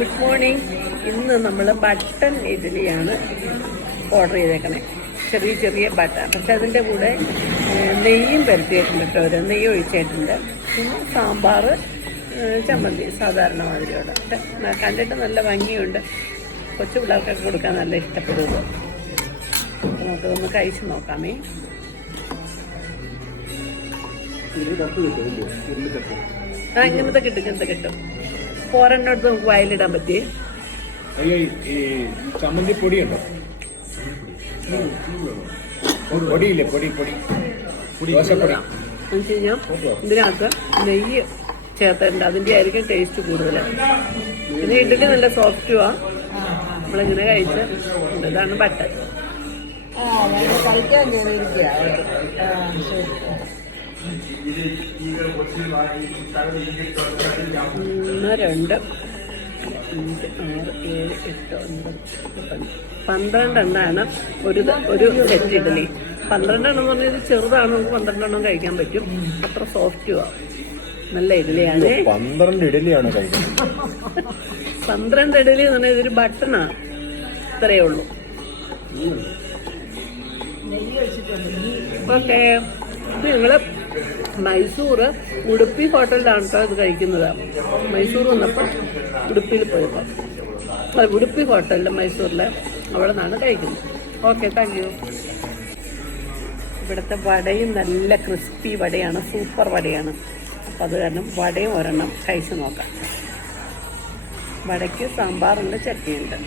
Good morning. ഇന്ന് നമ്മൾ button ഇഡ്ഡലിയാണ് order ചെയ്തേക്കണേ. ചെറിയ ചെറിയ ബട്ടൺ, പക്ഷെ അതിൻ്റെ കൂടെ നെയ്യും പരത്തിയിട്ടുണ്ട് കേട്ടോ. ഒരു നെയ്യ് ഒഴിച്ചിട്ടുണ്ട്. പിന്നെ സാമ്പാർ, ചമ്മന്തി സാധാരണ മാതിരിയോടെ. പക്ഷെ കണ്ടിട്ട് നല്ല ഭംഗിയുണ്ട്. കൊച്ചു പിള്ളേർക്കൊക്കെ കൊടുക്കാൻ നല്ല ഇഷ്ടപ്പെടുന്നത്. നമുക്കതൊന്ന് കഴിച്ച് നോക്കാമേ. ഇങ്ങനത്തെ കിട്ടും. പോരെണ്ണോട്ട് നമുക്ക് വയലിടാൻ പറ്റിയേ. ചമ്മന്തി പൊടിയുണ്ടോ? പൊടിയില്ലേ? പൊടി ദോശപ്പൊടി വെച്ച് കഴിഞ്ഞാൽ ഇതിനകത്ത് നെയ്യ് ചേർത്തിട്ടുണ്ട്. അതിൻ്റെ ആയിരിക്കും ടേസ്റ്റ് കൂടുതൽ. പിന്നെ ഇഡ്ഡലി നല്ല സോഫ്റ്റുവാ. നമ്മളിങ്ങനെ കഴിച്ച് ഇതാണ് ബട്ടൺ. 12 എണ്ണമാണ് ഒരു സെറ്റ് ഇഡ്ഡലി. 12 എണ്ണം എന്ന് പറഞ്ഞാൽ ഇത് ചെറുതാണ്. നമുക്ക് 12 എണ്ണം കഴിക്കാൻ പറ്റും. അത്ര സോഫ്റ്റുവാ. നല്ല ഇഡ്ഡലിയാണ്. 12 ഇഡ്ഡലിയാണ് കഴിക്കുന്നത്. 12 ഇഡ്ഡലി എന്ന് പറഞ്ഞാൽ ഇതൊരു ബട്ടണാ. ഇത്രയേ ഉള്ളൂ. ഓക്കെ, ഇത് ഞങ്ങള് മൈസൂർ ഉടുപ്പി ഹോട്ടലിലാണ് കേട്ടോ ഇത് കഴിക്കുന്നത്. മൈസൂർ വന്നപ്പോൾ ഉടുപ്പിയിൽ പോയപ്പോൾ ഉടുപ്പി ഹോട്ടലിൽ മൈസൂരിൽ അവിടെ നിന്നാണ് കഴിക്കുന്നത്. Okay, thank you. ഇവിടുത്തെ വടയും നല്ല ക്രിസ്പി വടയാണ്, സൂപ്പർ വടയാണ്. അപ്പം അത് കാരണം വടയും ഒരെണ്ണം കഴിച്ച് നോക്കാം. വടയ്ക്ക് സാമ്പാറുണ്ട്, ചട്നിയുണ്ട്.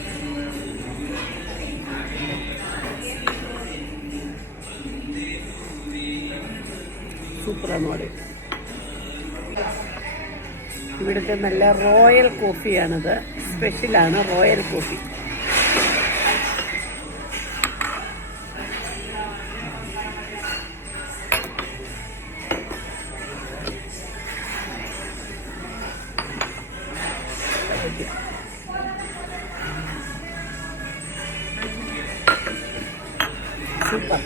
സൂപ്പറാണ് വട. ഇവിടുത്തെ നല്ല റോയൽ കോഫിയാണിത്. സ്പെഷ്യലാണ് റോയൽ കോഫി. സൂപ്പർ.